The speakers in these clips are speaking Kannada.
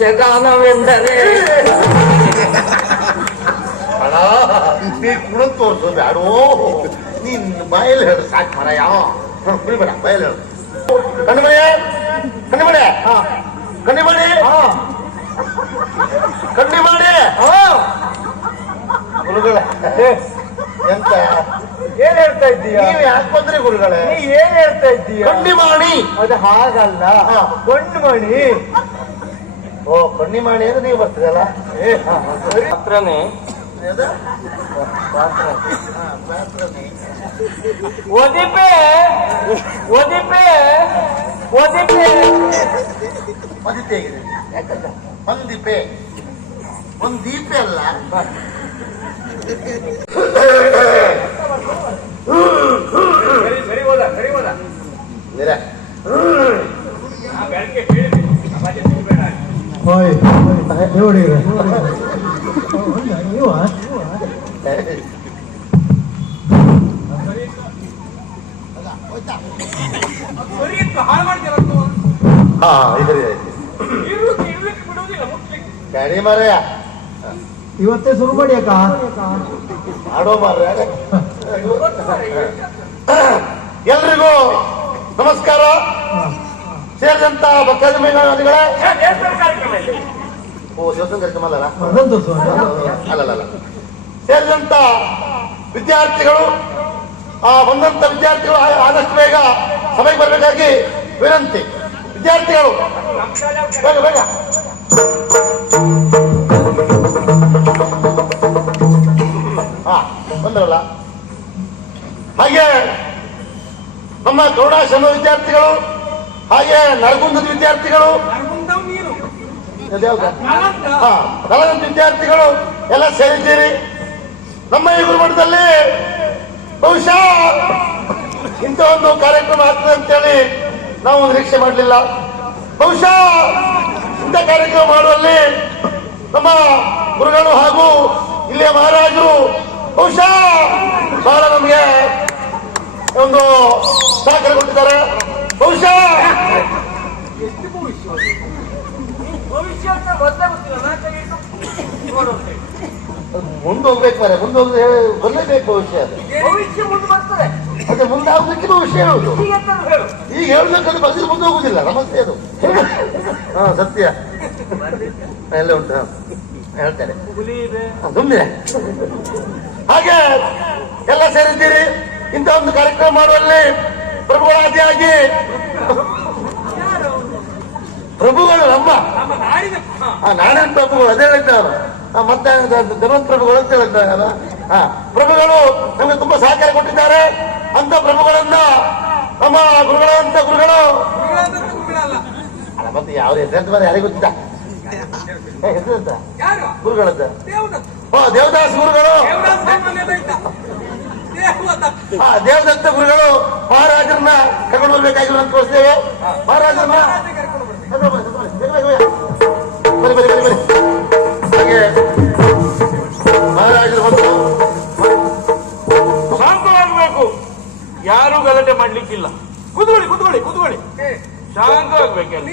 ಯಕ್ಷಗಾನವೆಂದರೆ ಅಣ್ಣ ನೀ ಕುಣ ತೋರ್ಸು ಬ್ಯಾಡೋ ನೀನ್ ಬಾಯಲ್ಲಿ ಹೇಳು ಸಾಕು ಮರ ಯಾವ ಬಿಡ್ಬೇಡ ಬಾಯಲ್ಲಿ ಹೇಳು ಕಣ್ಣಿಮಣಿ ಕಣ್ಣಿಮಣಿ ಕಣ್ಣಿಮಣಿ ಕಣ್ಣಿಮಣಿ ಗುರುಗಳ ಎಂತ ಏನ್ ಹೇಳ್ತಾ ಇದ್ದೀಯ? ನೀವ್ ಯಾಕೆ ಬಂದ್ರಿ ಗುರುಗಳೇ? ನೀ ಏನ್ ಹೇಳ್ತಾ ಇದ್ದೀಯ? ಕಣ್ಣಿಮಾಣಿ ಅದು ಹಾಗಲ್ಲ, ಕಣ್ಮಣಿ. ಓ ಕಣ್ಣಿಮಾಣಿ ಅಂದ್ರೆ ನೀವು ಬರ್ತದಲ್ಲ ಪಾತ್ರನೇ ಒದಿಪೆ ಒದಿಪೆ ಒದಿಪೆ ಮದಿತೆ ಹೇಗಿದೆ ಒಂದಿಪೆ ಒಂದ್ ದೀಪೆ ಅಲ್ಲ ಸರಿ ಹೋದ ಸರಿ ಹೋದ ಗಾಡಿ ಮಾರಯ್ಯ ಇವತ್ತೇ ಶುರು ಮಾಡಿ ಅಕ್ಕ ಆಡೋ ಮಾರ್ರೆ ಎಲ್ರಿಗೂ ನಮಸ್ಕಾರ. ಸೇರಿದಂತ ಭಕ್ತಾದಿ ಮಹಿಳೆಗಳೇ ಓ ದೇವಸ್ಥಾನ ಕಾರ್ಯಕ್ರಮ ಅಲ್ಲ ಅಲ್ಲಲ್ಲ ಸೇರಿದಂತ ವಿದ್ಯಾರ್ಥಿಗಳು ಬಂದಂತ ವಿದ್ಯಾರ್ಥಿಗಳು ಆದಷ್ಟು ಬೇಗ ಸಭೆಗೆ ಬರಬೇಕಾಗಿ ವಿನಂತಿ. ವಿದ್ಯಾರ್ಥಿಗಳು ಬೇಗ ಬೇಗ ಬಂದ್ರಲ್ಲ. ಹಾಗೆ ನಮ್ಮ ಕರುಣಾಶ್ರಮ ವಿದ್ಯಾರ್ಥಿಗಳು, ಹಾಗೆ ನರಗುಂದದ ವಿದ್ಯಾರ್ಥಿಗಳು, ನಲಗಂದ ವಿದ್ಯಾರ್ಥಿಗಳು ಎಲ್ಲ ಸೇರಿದ್ದೀರಿ. ನಮ್ಮ ಈ ಗುರುಮಠದಲ್ಲಿ ಬಹುಶಃ ಇಂಥ ಒಂದು ಕಾರ್ಯಕ್ರಮ ಆಗ್ತದೆ ಅಂತೇಳಿ ನಾವು ನಿರೀಕ್ಷೆ ಮಾಡಲಿಲ್ಲ. ಬಹುಶಃ ಇಂಥ ಕಾರ್ಯಕ್ರಮ ಮಾಡುವಲ್ಲಿ ನಮ್ಮ ಗುರುಗಳು ಹಾಗೂ ಇಲ್ಲಿಯ ಮಹಾರಾಜರು ಬಹುಶಃ ಬಹಳ ನಮಗೆ ಒಂದು ಸಹಕಾರ ಕೊಟ್ಟಿದ್ದಾರೆ. ಬಹುಶಃ ಮುಂದೆ ಹೋಗ್ಬೇಕು ಮಾರೆ, ಮುಂದೆ ಹೋಗದೆ ಬರಲೇಬೇಕು ಭವಿಷ್ಯ. ಅದೇ ಮುಂದೆ ಆಗೋದಕ್ಕೆ ಭವಿಷ್ಯ ಹೇಳುದು. ಈಗ ಹೇಳ್ಬೇಕಂದ್ರೆ ಬಸ್ಸಿಗೆ ಮುಂದೆ ಹೋಗುದಿಲ್ಲ, ನಮಸ್ತೆ ಅದು. ಹಾ ಸತ್ಯ ಎಲ್ಲ ಉಂಟು ಹೇಳ್ತಾರೆ ಸುಮ್ಮನೆ. ಹಾಗೆ ಎಲ್ಲ ಸೇರಿದ್ದೀರಿ. ಇಂಥ ಒಂದು ಕಾರ್ಯಕ್ರಮ ಮಾಡುವಲ್ಲಿ ಪ್ರಭುಗಳ ಆದಿಯಾಗಿ ಪ್ರಭುಗಳು ನಮ್ಮ ನಾಡಿನ ಪ್ರಭುಗಳು ಅದೇ ಹೇಳ್ತಾರೆ. ಮತ್ತೆ ಧನವಂತ ಪ್ರಭುಗಳು ಅಂತ ಹೇಳ್ತಾರಲ್ಲ, ಪ್ರಭುಗಳು ನಮಗೆ ತುಂಬಾ ಸಹಕಾರ ಕೊಟ್ಟಿದ್ದಾರೆ. ಅಂತ ಪ್ರಭುಗಳನ್ನ ನಮ್ಮ ಗುರುಗಳಂತ ಗುರುಗಳು ಅಲ್ಲ ಮತ್ತೆ ಯಾವ ಹೆಸರಂತ ಬರ ಯಾರಿಗೂ ಗೊತ್ತಿಲ್ಲ ಹೆಸರಂತ ಗುರುಗಳಂತ ದೇವದಾಸ್ ಗುರುಗಳು, ದೇವದತ್ತ ಗುರುಗಳು ಮಹಾರಾಜರನ್ನ ಕರ್ಕೊಂಡು ಬರ್ಬೇಕಾಗಿಲ್ಲ ಅಂತ ತೋರಿಸ್ತೇವೆ. ಮಹಾರಾಜರನ್ನ ಬರಿ ಬರಿ ಬರಿ ಬರಿ ಹಾಗೆ ಮಹಾರಾಜರು ಬಂದು ಶಾಂತವಾಗಬೇಕು, ಯಾರು ಗಲಾಟೆ ಮಾಡ್ಲಿಕ್ಕಿಲ್ಲ. ಕುತ್ಕೊಳ್ಳಿ ಕುತ್ಕೊಳ್ಳಿ ಕುತ್ಕೊಳ್ಳಿ, ಶಾಂತವಾಗ್ಬೇಕಲ್ಲ.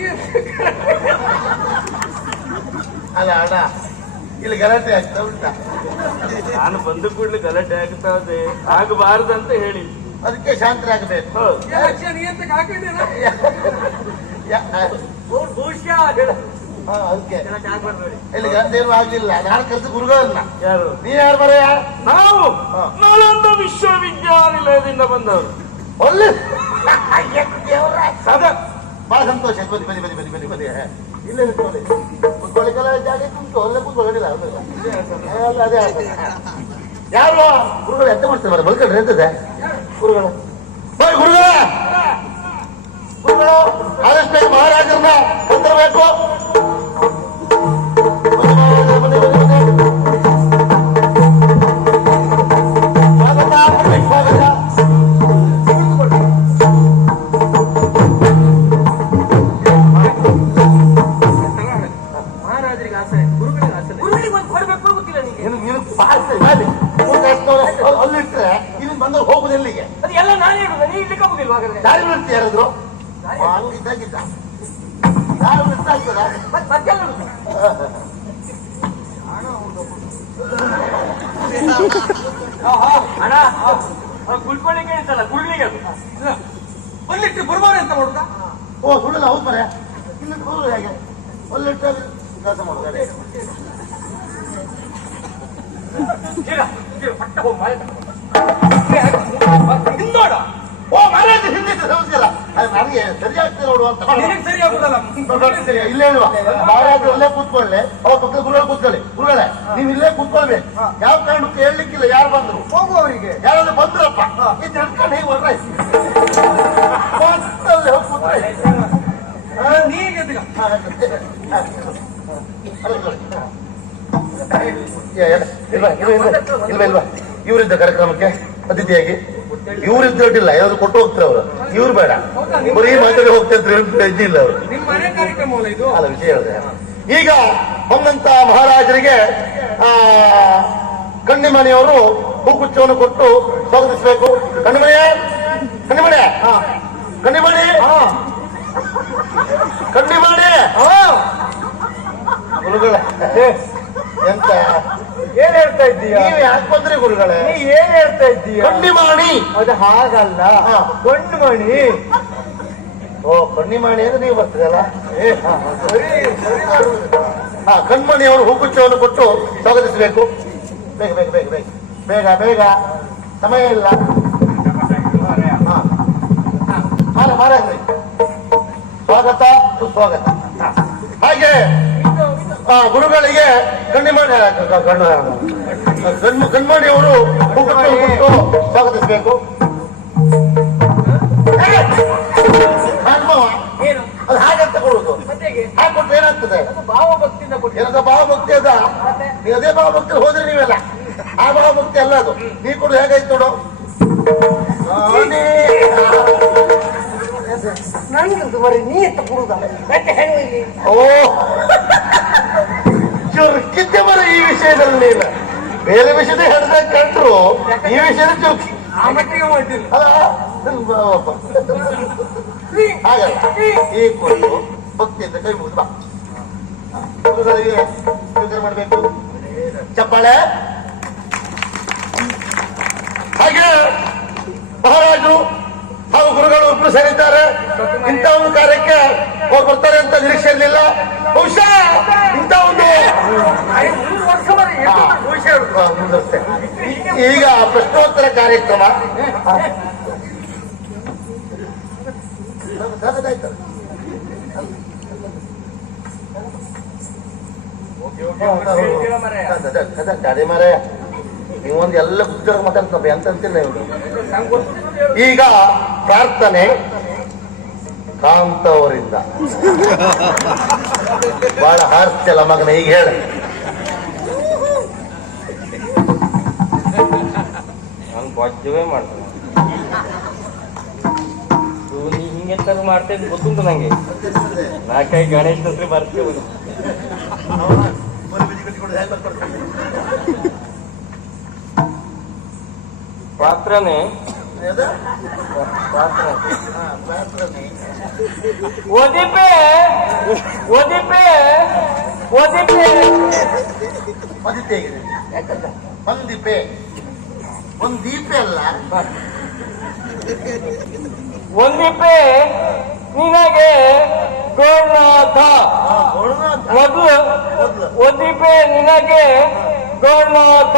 ಅಲ್ಲ ಅಣ್ಣ ಇಲ್ಲಿ ಗಲಾಟೆ ಆಗ್ತಾ ಉಂಟಾ? ನಾನು ಬಂದ ಕೂಡಲೇ ಗಲಾಟೆ ಆಗ್ತಾ ಇದೆ, ಆಗಬಾರ್ದಂತ ಹೇಳಿ ಅದಕ್ಕೆ ಶಾಂತರಾಗಬೇಕು. ಅದಕ್ಕೆ ಇಲ್ಲಿ ಗಂಟೇನು ಆಗ್ಲಿಲ್ಲ. ನಾನು ಕರೆದು ಗುರುಗಳನ್ನ. ಯಾರು? ನೀ ಯಾರು ಬರೆಯ? ನಾವು ನಾಳಂದ ವಿಶ್ವವಿದ್ಯಾನಿಲಯದಿಂದ ಬಂದವರು. ಒಳ್ಳೆ ಸದ ಬಹಳ ಸಂತೋಷ. ಬನ್ನಿ ಬನ್ನಿ ಬನ್ನಿ ಬನ್ನಿ ಬನ್ನಿ ಬನ್ನಿ. ಇಲ್ಲೇ ಕುತ್ಕೊಳ್ಳಿ, ಕುತ್ಕೊಳ್ಳಿಕ್ಕೆಲ್ಲ ಜಾಗ ಉಂಟು, ಅಲ್ಲೇ ಕುತ್ಕೊಳ್ಳಿಲ್ಲ. ಅದೇ ಯಾರು ಗುರುಗಳು ಎಂತ ಮಾಡ್ತಾರೆ ಬರ ಬಲ್ಕಡ್ರಿ ಎಂತದೆ ಗುರುಗಳು? ಬರೀ ಗುರುಗಳ ಗುರುಗಳು ಆದಷ್ಟು ಬೇಗ ಮಹಾರಾಜರನ್ನ ಕರ್ತರಬೇಕು. ಅಲ್ಲಿಟ್ರೆ ಇಲ್ಲಿ ಬಂದು ಹೋಗುದು ಎಲ್ಲಿಗೆ? ಎಲ್ಲ ನಾನೇ ದಾರಿ ಬಿಡ್ತಿ ಯಾರಾದ್ರು ಇದ್ದಾಗಿದ್ದ ಯಾರು ಮಿಸ್ ಆಗ್ತದ ಮತ್ತೆಲ್ಲ ಅಣ್ಣ ಕುಳ್ಕೊಳ್ಳಿಕ್ಕೆ ಇರ್ತಲ್ಲ ಕುಳ್ಳಿಗೆ ಅದು ಒಂದಿಟ್ಟು ಬರುವವರೆ ಅಂತ ಮಾಡುತ್ತಾ ಓ ಸುಳ್ಳಿಲ್ಲ ಹೌದು ಮರೆ ಇಲ್ಲಿ ಬರುವುದು ಹೇಗೆ ಒಳ್ಳಿಟ್ಟು ಕೆಲಸ ಮಾಡೋದು ಪಟ್ಟ ಹೋಗಿ ಹಿಂದೋಡ ಓ ಮಹಾರಾಜ ಹಿಂದೆ ಸಮಸ್ಯೆ ಇಲ್ಲ ಅದು ನನಗೆ ಸರಿಯಾಗ್ತದೆ ನೋಡುವ ಅಂತ ನಿನಗೆ ಸರಿ ಆಗುದಲ್ಲ ಇಲ್ಲೇ ಇಲ್ವಾ ಮಹಾರಾಜ ಇಲ್ಲೇ ಕೂತ್ಕೊಳ್ಳಿ ಅವ್ರ ಪಕ್ಕದ ಗುರುಗಳು ಕೂತ್ಕೊಳ್ಳಿ ಗುರುಗಳೇ ನೀವು ಇಲ್ಲೇ ಕೂತ್ಕೊಳ್ಬೇಕು ಯಾವ ಕಾರಣಕ್ಕೂ ಹೇಳಲಿಕ್ಕಿಲ್ಲ ಯಾರು ಬಂದ್ರು ಹೋಗುವವರಿಗೆ ಯಾರಾದ್ರೂ ಬಂದ್ರಪ್ಪ ಇದು ನಡ್ಕೊಂಡು ಹೇಗೆ ಹೊರ ನೀಗೆ ಇಲ್ವಾ ಇವರಿದ್ದ ಕಾರ್ಯಕ್ರಮಕ್ಕೆ ಅತಿಥಿಯಾಗಿ ಇವ್ರಿದ್ದು ಅಡ್ಡಿಲ್ಲ ಏನಾದ್ರು ಕೊಟ್ಟು ಹೋಗ್ತಾರೆ ಅವರು ಇವ್ರು ಬೇಡ ಬರೀ ಮಾತಾಡಿ ಹೋಗ್ತಾ ಇದ್ದಿಲ್ಲ ಅವರು ನಿಮ್ಮ ಮನೆ ಕಾರ್ಯಕ್ರಮ ಇದು ಅಲ್ಲ ವಿಷಯ ಹೇಳಿದೆ ಈಗ ಬಂದಂತ ಮಹಾರಾಜರಿಗೆ ಕಣ್ಣಿಮಣಿಯವರು ಹೂಗುಚ್ಛವನ್ನು ಕೊಟ್ಟು ಸ್ವಾಗತಿಸಬೇಕು ಕಣ್ಣಿಮಣಿ ಕಣ್ಣಿಮಣಿ ಕಣ್ಣಿಮಣಿ ಕಣ್ಣಿಮಣಿ ಗುರುಗಳೇ ಎಂತ ಏನ್ ಹೇಳ್ತಾ ಇದ್ದೀಯ ನೀವು ಯಾಕೆ ಬಂದ್ರಿ ಗುರುಗಳೇ ನೀ ಏನ್ ಹೇಳ್ತಾ ಇದ್ದೀಯ ಕಣ್ಣಿಮಾಣಿ ಅದು ಹಾಗಲ್ಲ ಕಣ್ಮಣಿ ಓ ಕಣ್ಣಿಮಾಣಿ ಅಂದ್ರೆ ನೀವು ಬರ್ತೀರಲ್ಲ ಕಣ್ಮಣಿಯವರು ಹೂಗುಚ್ಛವನ್ನು ಕೊಟ್ಟು ಸ್ವಾಗತಿಸಬೇಕು ಬೇಗ ಬೇಗ ಬೇಗ ಬೇಗ ಬೇಗ ಬೇಗ ಸಮಯ ಇಲ್ಲ ಮಹಾರಾಜ್ರಿ ಸ್ವಾಗತ ಸುಸ್ವಾಗತ ಹಾಗೆ ಗುರುಗಳಿಗೆ ಕಣ್ಮಣಿಯವರು ಹೂಗುಚ್ಛವನ್ನು ಕೊಟ್ಟು ಸ್ವಾಗತಿಸಬೇಕು ಅದು ಹಾಗಂತ ಕೊಡುದು ಹಾಗೆ ಕೊಟ್ಟರೆ ಏನಾಗ್ತದೆ ಭಾವಭಕ್ತಿಯಿಂದ ಕೊಟ್ಟು ಏನಂತ ಭಾವಭಕ್ತಿ ಅದ ನೀವು ಅದೇ ಭಾವಭಕ್ತಿ ಹೋದ್ರೆ ನೀವೆಲ್ಲ ಆ ಭಾವಭಕ್ತಿ ಅಲ್ಲ ಅದು ನೀ ಕೊಡು ಹೇಗಾಯ್ತು ನೋಡು ನನಗಂತೂ ಬರೀ ನೀ ಎತ್ತ ಕೊಡುದಲ್ಲ ಯಾಕೆ ಹೆಣ್ಣು ಇಲ್ಲಿ ಓ ಚುರುಕಿದ್ದೆ ಬರ ಈ ವಿಷಯದಲ್ಲಿ ನೀನು ಬೇರೆ ವಿಷಯದ ಹಿಡ್ದಾಗ ಕಂಡ್ರು ಈ ವಿಷಯದ ಚುರುಕಿ ಆ ಮಟ್ಟಿಗೆ ಮಾಡ್ತೀನಿ ಹಾಗಲ್ಲ ಈ ಕೊಟ್ಟು ಭಕ್ತಿಯಿಂದ ಕೈ ಮುಗಿದು ಬಾ ಗುರುಗಳಿಗೆ ಸ್ವೀಕಾರ ಮಾಡಬೇಕು ಚಪ್ಪಾಳೆ ಹಾಗೆ ಮಹಾರಾಜರು ಹಾಗೂ ಗುರುಗಳು ಒಬ್ಬರು ಸೇರಿದ್ದಾರೆ ಇಂಥ ಒಂದು ಕಾರ್ಯಕ್ಕೆ ಅವ್ರು ಬರ್ತಾರೆ ಅಂತ ನಿರೀಕ್ಷೆ ಇರಲಿಲ್ಲ ಬಹುಶಃ ಇಂಥ ಒಂದು ಮುಂದುವರಿಸ್ತೇನೆ. ಈಗ ಪ್ರಶ್ನೋತ್ತರ ಕಾರ್ಯಕ್ರಮ ಅದೇ ಮಾರೇ ನೀವೊಂದು ಎಲ್ಲ ಗುಜ್ಜರ ಮಾತಾಡ್ತಪ್ಪ ಎಂತ ಅಂತಿಲ್ಲ ಇವರು ಈಗ ಪ್ರಾರ್ಥನೆ ಕಾಂತ ಅವರಿಂದ ಬಹಳ ಹಾರಿಸ್ತಲ್ಲ ಮಗನ ಈಗ ಹೇಳ ನಾನು ಬಜ್ಜವೇ ಮಾಡ್ತೇನೆ ನೀ ಹಿಂಗೆಂತಾರು ಮಾಡ್ತೇನೆ ಗೊತ್ತುಂಟು ನಂಗೆ ನಾಲ್ಕೈ ಗಣೇಶ ಹತ್ರ ಬರ್ತೇವೆ ಪಾತ್ರನೇ ಒದಿಪೆ ಒದಿಪೆ ಒದಿಪೆ ಮದಿತೆ ಒಂದೀಪೆ ಒಂದ್ ದೀಪೆ ಅಲ್ಲ ಒಂದಿಪೆ ನಿನಗೆ ಗೋನಾಥ ಮೊದಲು ಒಂದಿಪೆ ನಿನಗೆ ಗೋನಾಥ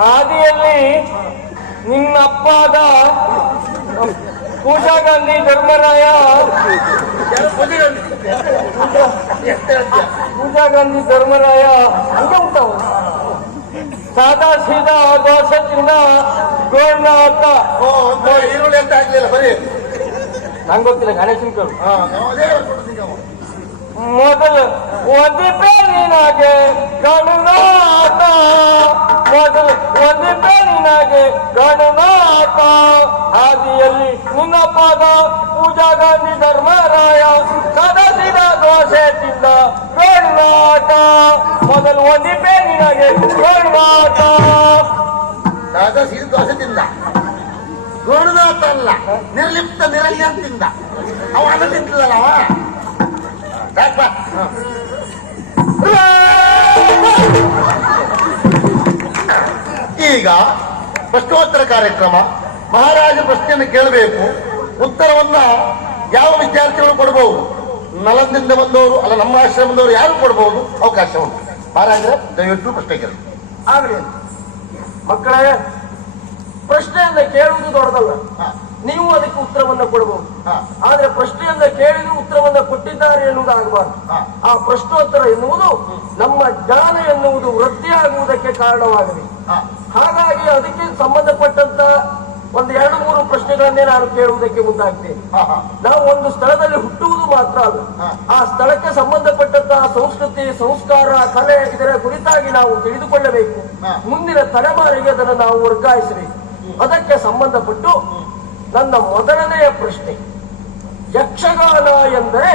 ಹಾದಿಯಲ್ಲಿ ನಿನ್ನಪ್ಪಾದ ಪೂಜಾ ಗಾಂಧಿ ಧರ್ಮರಾಯ ಪೂಜಾ ಗಾಂಧಿ ಧರ್ಮರಾಯ ಹಂಗೆ ಉಂಟವು ಸಾದಾ ಸೀದಾ ದೋಷದಿಂದ ಗೋನಾಥ ಈರುಳ್ಳಿ ಅಂತ ಆಗ್ಲಿಲ್ಲ ಬರೀ ನಂಗೆ ಗೊತ್ತಿಲ್ಲ ಗಣೇಶನ್ ಕರು ಅದೇ ಹೇಳ್ಕೊಡ್ತೀನಿ ನಾವು. ಮೊದಲು ಒಂದಿಪೆ ನಿನಗೆ ಗಣನಾಥ ಮೊದಲು ಒಂದಿಪೆ ನಿನಗೆ ಗಣನಾಥ ಹಾದಿಯಲ್ಲಿ ನಿನ್ನ ಪಾದ ಪೂಜಾ ಗಾಂಧಿ ಧರ್ಮರಾಯ ಸದಸಿದ ದೋಷದಿಂದ ಗಣನಾಥ ಮೊದಲು ಒಂದಿಪೆ ನಿನಗೆ ಗಣನಾಥ ಸಾದಾ ಸೀದ ದೋಷದಿಂದ ಗೋಣನಾಥ ಅಲ್ಲ ನಿರ್ಲಿಪ್ತ ನಿರಂಜನದಿಂದ ಅವ ಅನಂತಿದ್ದಲ್ಲ ಅವ ಸಾಕ್ ಬಾ. ಈಗ ಪ್ರಶ್ನೋತ್ತರ ಕಾರ್ಯಕ್ರಮ. ಮಹಾರಾಜ ಪ್ರಶ್ನೆಯನ್ನು ಕೇಳಬೇಕು. ಉತ್ತರವನ್ನ ಯಾವ ವಿದ್ಯಾರ್ಥಿಗಳು ಕೊಡಬಹುದು? ನಲಂದಿಂದ ಬಂದವರು ಅಲ್ಲ, ನಮ್ಮ ಆಶ್ರಮದವರು ಯಾರು ಕೊಡಬಹುದು? ಅವಕಾಶ ಉಂಟು. ಮಹಾರಾಜರ ದಯವಿಟ್ಟು ಪ್ರಶ್ನೆ ಕೇಳಿ. ಆಗ್ಲಿ ಮಕ್ಕಳೇ, ಪ್ರಶ್ನೆಯನ್ನ ಕೇಳುವುದು ದೊಡ್ಡದಲ್ಲ, ನೀವು ಅದಕ್ಕೆ ಉತ್ತರವನ್ನ ಕೊಡಬಹುದು. ಆದ್ರೆ ಪ್ರಶ್ನೆಯನ್ನ ಕೇಳಿದ್ರು ಉತ್ತರವನ್ನ ಕೊಟ್ಟಿದ್ದಾರೆ ಎನ್ನುವುದು ಆಗಬಾರದು. ಆ ಪ್ರಶ್ನೋತ್ತರ ಎನ್ನುವುದು ನಮ್ಮ ಜ್ಞಾನ ಎನ್ನುವುದು ವೃದ್ಧಿಯಾಗುವುದಕ್ಕೆ ಕಾರಣವಾಗಬೇಕು. ಹಾಗಾಗಿ ಅದಕ್ಕೆ ಸಂಬಂಧಪಟ್ಟಂತ ಒಂದು 2-3 ಪ್ರಶ್ನೆಗಳನ್ನೇ ನಾನು ಕೇಳುವುದಕ್ಕೆ ಮುಂದಾಗ್ತೇನೆ. ನಾವು ಒಂದು ಸ್ಥಳದಲ್ಲಿ ಹುಟ್ಟುವುದು ಮಾತ್ರ ಅಲ್ಲ, ಆ ಸ್ಥಳಕ್ಕೆ ಸಂಬಂಧಪಟ್ಟಂತಹ ಸಂಸ್ಕೃತಿ, ಸಂಸ್ಕಾರ, ಕಲೆ ಇದರ ಕುರಿತಾಗಿ ನಾವು ತಿಳಿದುಕೊಳ್ಳಬೇಕು. ಮುಂದಿನ ತಲೆಮಾರಿಗೆ ಅದನ್ನು ನಾವು ವರ್ಗಾಯಿಸಬೇಕು. ಅದಕ್ಕೆ ಸಂಬಂಧಪಟ್ಟು ನನ್ನ ಮೊದಲನೆಯ ಪ್ರಶ್ನೆ, ಯಕ್ಷಗಾನ ಎಂದರೆ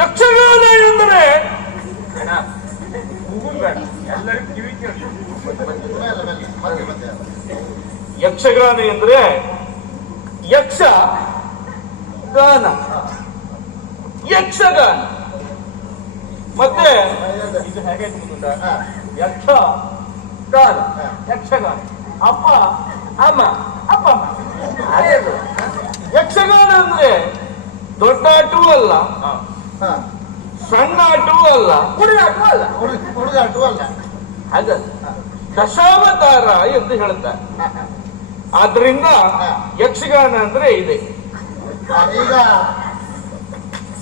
ಯಕ್ಷಗಾನ ಎಂದರೆ ಯಕ್ಷಗಾನ ಎಂದರೆ ಯಕ್ಷ ಗಾನ, ಯಕ್ಷಗಾನ. ಮತ್ತೆ ಇದು ಹೇಗೆ ಯಕ್ಷ ಗಾನ, ಯಕ್ಷಗಾನ, ಅಪ್ಪ ಅಮ್ಮ, ಅಪ್ಪ ಅಮ್ಮ. ಅದೇ ಯಕ್ಷಗಾನ ಅಂದ್ರೆ ದೊಡ್ಡ ಆಟವೂ ಅಲ್ಲ, ಸಣ್ಣ ಆಟವೂ ಅಲ್ಲ, ಹುಡುಗಾಟವೂ ಅಲ್ಲ, ಹುಡುಗಾಟವೂ ಅಲ್ಲ. ಅದಲ್ಲ, ದಶಾವತಾರ ಎಂದು ಹೇಳುತ್ತಾರೆ. ಆದ್ರಿಂದ ಯಕ್ಷಗಾನ ಅಂದ್ರೆ ಇದೆ. ಈಗ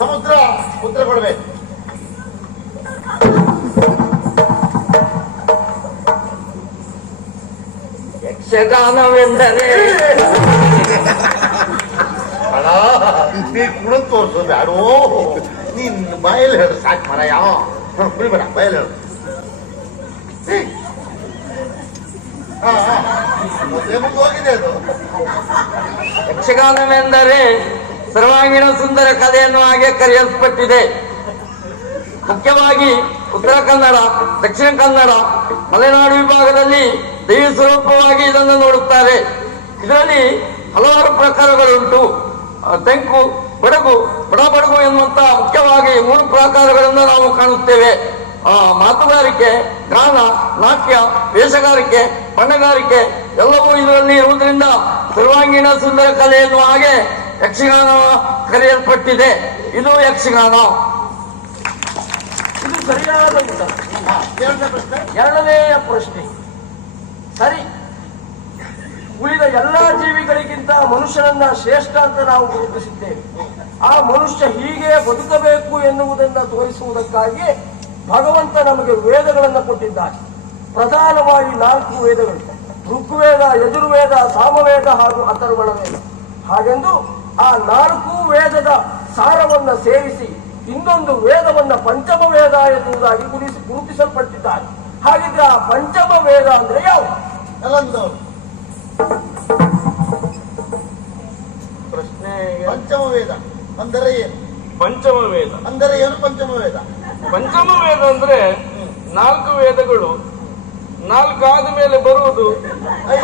ಸಮುದ್ರ ಉತ್ತರ ಕೊಡಬೇಕು. ಯಕ್ಷಗಾನವೆಂದರೆ ನೀ ಕೂಡ ತೋರ್ಸೋ ಬ್ಯಾಡೋ, ನೀನ್ ಬಾಯಲ್ಲಿ ಹೇಳು ಸಾಕು ಮರ. ಯಾವ ಕುಡಿಬೇಡ, ಬಾಯಲ್ಲಿ ಹೇಳು. ಹೋಗಿದೆ ಅದು. ಯಕ್ಷಗಾನವೆಂದರೆ ಸರ್ವಾಂಗೀಣ ಸುಂದರ ಕಲೆಯನ್ನು ಹಾಗೆ ಕರೆಯಲ್ಪಟ್ಟಿದೆ. ಮುಖ್ಯವಾಗಿ ಉತ್ತರ ಕನ್ನಡ, ದಕ್ಷಿಣ ಕನ್ನಡ, ಮಲೆನಾಡು ವಿಭಾಗದಲ್ಲಿ ದೈವ ಸ್ವರೂಪವಾಗಿ ಇದನ್ನು ನೋಡುತ್ತಾರೆ. ಇದರಲ್ಲಿ ಹಲವಾರು ಪ್ರಕಾರಗಳುಂಟು. ತೆಂಕು, ಬಡಗು, ಬಡಬಡಗು ಎನ್ನುವಂತಹ ಮುಖ್ಯವಾಗಿ 3 ಪ್ರಕಾರಗಳನ್ನು ನಾವು ಕಾಣುತ್ತೇವೆ. ಮಾತುಗಾರಿಕೆ, ಗಾನ, ನಾಟ್ಯ, ವೇಷಗಾರಿಕೆ, ಬಣ್ಣಗಾರಿಕೆ ಎಲ್ಲವೂ ಇದರಲ್ಲಿ ಇರುವುದರಿಂದ ಸರ್ವಾಂಗೀಣ ಸುಂದರ ಕಲೆ ಎನ್ನುವ ಹಾಗೆ ಯಕ್ಷಗಾನ ಕರೆಯಲ್ಪಟ್ಟಿದೆ. ಇದು ಯಕ್ಷಗಾನ. ಇದು ಸರಿಯಾದ ಉತ್ತರ. ಪ್ರಶ್ನೆ ಎರಡನೆಯ ಪ್ರಶ್ನೆ, ಸರಿ, ಉಳಿದ ಎಲ್ಲಾ ಜೀವಿಗಳಿಗಿಂತ ಮನುಷ್ಯನನ್ನ ಶ್ರೇಷ್ಠ ಅಂತ ನಾವು ಗುರುತಿಸಿದ್ದೇವೆ. ಆ ಮನುಷ್ಯ ಹೀಗೆ ಬದುಕಬೇಕು ಎನ್ನುವುದನ್ನು ತೋರಿಸುವುದಕ್ಕಾಗಿ ಭಗವಂತ ನಮಗೆ ವೇದಗಳನ್ನು ಕೊಟ್ಟಿದ್ದಾನೆ. ಪ್ರಧಾನವಾಗಿ 4 ವೇದಗಳು: ಋಗ್ವೇದ, ಯಜುರ್ವೇದ, ಸಾಮವೇದ ಹಾಗೂ ಅಥರ್ವಣ ವೇದ. ಹಾಗೆಂದು ಆ 4 ವೇದದ ಸಾರವನ್ನ ಸೇರಿಸಿ ಇನ್ನೊಂದು ವೇದವನ್ನ ಪಂಚಮ ವೇದ ಎನ್ನುವುದಾಗಿ ಗುರುತಿಸಲ್ಪಟ್ಟಿದ್ದಾರೆ. ಹಾಗಿದ್ರೆ ಆ ಪಂಚಮ ವೇದ ಅಂದ್ರೆ ಯಾವುದು? ಪ್ರಶ್ನೆ ಪಂಚಮ ವೇದ ಅಂದರೆ ಏನು? ಪಂಚಮ ವೇದ ಅಂದರೆ ಏನು? ಪಂಚಮ ವೇದ, ಪಂಚಮ ವೇದ ಅಂದ್ರೆ 4 ವೇದಗಳು 4 ಆದ ಮೇಲೆ ಬರುವುದು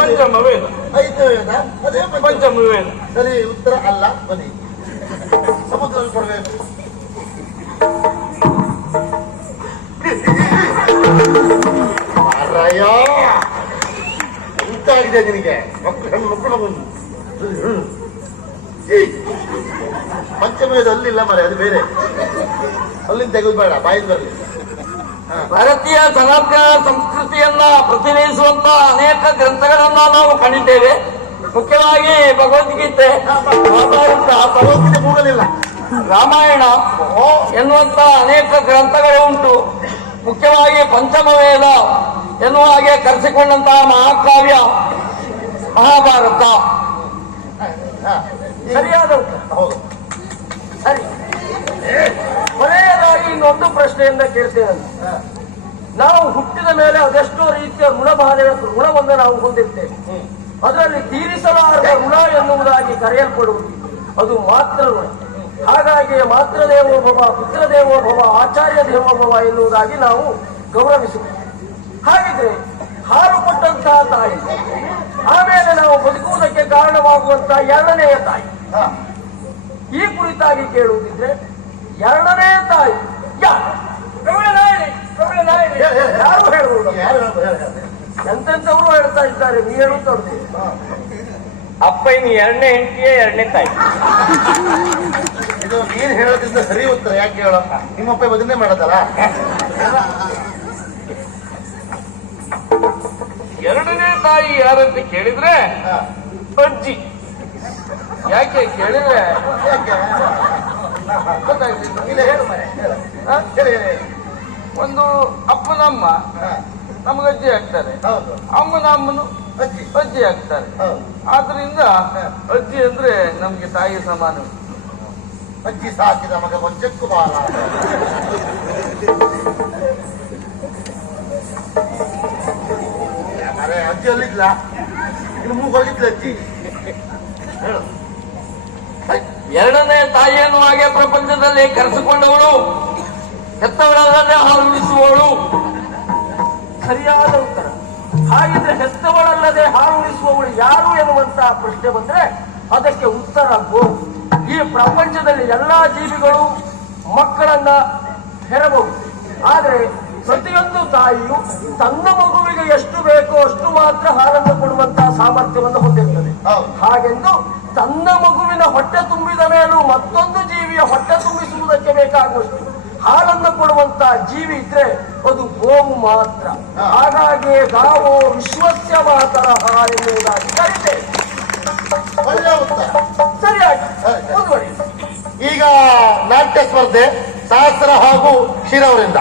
ಪಂಚಮ ವೇದ. 5 ವೇದ ಅದೇ ಪಂಚಮ ವೇದ. ಸರಿ, ಉತ್ತರ ಅಲ್ಲ. ಬನ್ನಿ, ಸಮುದ್ರ ಕೊಡಬೇಕು. ಮಾರಾಯ, ಎಂತಾಗಿದೆ ನಿನಗೆ? ಮಕ್ಕಳು ಪಂಚಮವೇದ ಅಲ್ಲಿಲ್ಲ ಮರೆ, ಅದು ಬೇರೆ. ಅಲ್ಲಿಂದ ತೆಗೆದುಬೇಡ, ಬಾಯಿಂದ ಬರಲಿ. ಭಾರತೀಯ ಸನಾತನ ಸಂಸ್ಕೃತಿಯನ್ನ ಪ್ರತಿನಿಧಿಸುವಂತಹ ಅನೇಕ ಗ್ರಂಥಗಳನ್ನ ನಾವು ಕಂಡಿದ್ದೇವೆ. ಮುಖ್ಯವಾಗಿ ಭಗವದ್ಗೀತೆ, ಮಹಾಭಾರತ, ಭಗವದ್ಗೀತೆ ಮೂಗಲಿಲ್ಲ, ರಾಮಾಯಣ ಎನ್ನುವಂತ ಅನೇಕ ಗ್ರಂಥಗಳು ಉಂಟು. ಮುಖ್ಯವಾಗಿ ಪಂಚಮ ವೇದ ಎನ್ನುವ ಹಾಗೆ ಕರೆಸಿಕೊಂಡಂತಹ ಮಹಾಕಾವ್ಯ ಮಹಾಭಾರತ. ಸರಿಯಾದ ಉತ್ತರ. ಹೌದು. ಸರಿ, ಕೊನೆಯದಾಗಿ ಇನ್ನೊಂದು ಪ್ರಶ್ನೆಯನ್ನ ಕೇಳ್ತೇನೆ. ನಾವು ಹುಟ್ಟಿದ ಮೇಲೆ ಅದೆಷ್ಟೋ ರೀತಿಯ ಋಣವನ್ನು ನಾವು ಹೊಂದಿರ್ತೇವೆ. ಅದರಲ್ಲಿ ತೀರಿಸಲಾರದ ಋಣ ಎನ್ನುವುದಾಗಿ ಕರೆಯಲ್ಪಡುವುದು ಅದು ಮಾತ್ರ ಋಣ. ಹಾಗಾಗಿ ಮಾತೃದೇವೋಭವ, ಪಿತೃದೇವೋಭವ, ಆಚಾರ್ಯ ದೇವೋಭವ ಎನ್ನುವುದಾಗಿ ನಾವು ಗೌರವಿಸುತ್ತೇವೆ. ಹಾಗಿದ್ರೆ ಹಾಲು ಕೊಟ್ಟಂತಹ ತಾಯಿ, ಆಮೇಲೆ ನಾವು ಬದುಕುವುದಕ್ಕೆ ಕಾರಣವಾಗುವಂತಹ ಎರಡನೆಯ ತಾಯಿ. ಹಾ. ಈ ಕುರಿತಾಗಿ ಕೇಳುವುದಿದ್ರೆ ಎರಡನೇ ತಾಯಿ ಯಾರು? ಹೇಳು, ಹೇಳು. ಯಾರು ಹೇಳುವುದು? ಯಾರು ಹೇಳು. ಎಂತೆಂಥವರು ಹೇಳ್ತಾ ಇದ್ದಾರೆ, ನೀ ಹೇಳುತ್ತೊಡ್ದು. ಅಪ್ಪ ಇನ್ನು ಎರಡನೇ ಹೆಂಡತಿಯೇ ಎರಡನೇ ತಾಯಿ. ಇದು ನೀನ್ ಹೇಳೋದ್ರಿಂದ ಸರಿ ಉತ್ತರ. ಯಾಕೆ ಹೇಳೋ, ನಿಮ್ಮಪ್ಪ ಬದನೆ ಮಾಡೋದಲ್ಲ. ಎರಡನೇ ತಾಯಿ ಯಾರಂತ ಕೇಳಿದ್ರೆ ಹಾ. ಅಜ್ಜಿ. ಯಾಕೆ ಕೇಳಿದ್ರೆ ಯಾಕೆ? ಗೊತ್ತಾಗ್ತಿಲ್ಲ. ಇಲ್ಲ, ಹೇಳು ಮರೆ, ಹೇಳು. ಹಾ? ಹೇಳು, ಹೇಳು, ಹೇಳು. ಒಂದು ಅಪ್ಪನಮ್ಮ ಹಾ. ನಮ್ಗೆ ಅಜ್ಜಿ ಆಗ್ತಾರೆ, ಹೌದು. ಅಮ್ಮನ ಅಮ್ಮನು ಅಜ್ಜಿ. ಅಜ್ಜಿ ಆಗ್ತಾರೆ. ಹೌದು. ಆದ್ರಿಂದ ಅಜ್ಜಿ ಅಂದ್ರೆ ನಮ್ಗೆ ತಾಯಿ ಸಮಾನ. ಅಜ್ಜಿ ಸಾಕಿದ ಮಗ ಕೊಂಚಕ್ಕೂ ಬಾಲ. ಅರೆ ಅಜ್ಜಿ ಅಲ್ಲಿದ್ಲ, ಇನ್ನು ಮೂಗೋಗಿದ್ಲ ಅಜ್ಜಿ. ಹೇಳು. ಎರಡನೇ ತಾಯಿಯನ್ನು ಹಾಗೆ ಪ್ರಪಂಚದಲ್ಲಿ ಕರೆಸಿಕೊಂಡವಳು, ಹೆತ್ತವಳಲ್ಲದೆ ಹಾಲು ಉಳಿಸುವವಳು. ಸರಿಯಾದ ಉತ್ತರ. ಹಾಗಿದ್ರೆ ಹೆತ್ತವಳಲ್ಲದೆ ಹಾಲು ಉಳಿಸುವವಳು ಯಾರು ಎನ್ನುವಂತಹ ಪ್ರಶ್ನೆ ಬಂದ್ರೆ ಅದಕ್ಕೆ ಉತ್ತರ ಗೋವು. ಈ ಪ್ರಪಂಚದಲ್ಲಿ ಎಲ್ಲಾ ಜೀವಿಗಳು ಮಕ್ಕಳನ್ನ ಹೆರಬಹುದು, ಆದ್ರೆ ಪ್ರತಿಯೊಂದು ತಾಯಿಯು ತನ್ನ ಮಗುವಿಗೆ ಎಷ್ಟು ಬೇಕೋ ಅಷ್ಟು ಮಾತ್ರ ಹಾಲನ್ನು ಕೊಡುವಂತಹ ಸಾಮರ್ಥ್ಯವನ್ನು ಹೊಂದಿರ್ತದೆ. ಹೌದು. ಹಾಗೆಂದು ತನ್ನ ಮಗುವಿನ ಹೊಟ್ಟೆ ತುಂಬಿದ ಮೇಲೂ ಮತ್ತೊಂದು ಜೀವಿಯ ಹೊಟ್ಟೆ ತುಂಬಿಸುವುದಕ್ಕೆ ಬೇಕಾಗುವಷ್ಟು ಹಾಲನ್ನು ಕೊಡುವಂತಹ ಜೀವಿ ಇದ್ರೆ ಅದು ಗೋವು ಮಾತ್ರ. ಹಾಗಾಗಿ ಗಾವೋ ವಿಶ್ವಸ್ಯ ಮಾತರ ಎನ್ನುವುದಾಗಿ ಕರೀತೇವೆ. ಒಳ್ಳೆ ಉತ್ತರ. ಸರಿಯಾಗಿ ಸರಿ. ಮುಂದುವರಿ. ಈಗ ನಾಟ್ಯ ಸ್ಪರ್ಧೆ ಸಹಸ್ರ ಹಾಗೂ ಕ್ಷೀರವರಿಂದ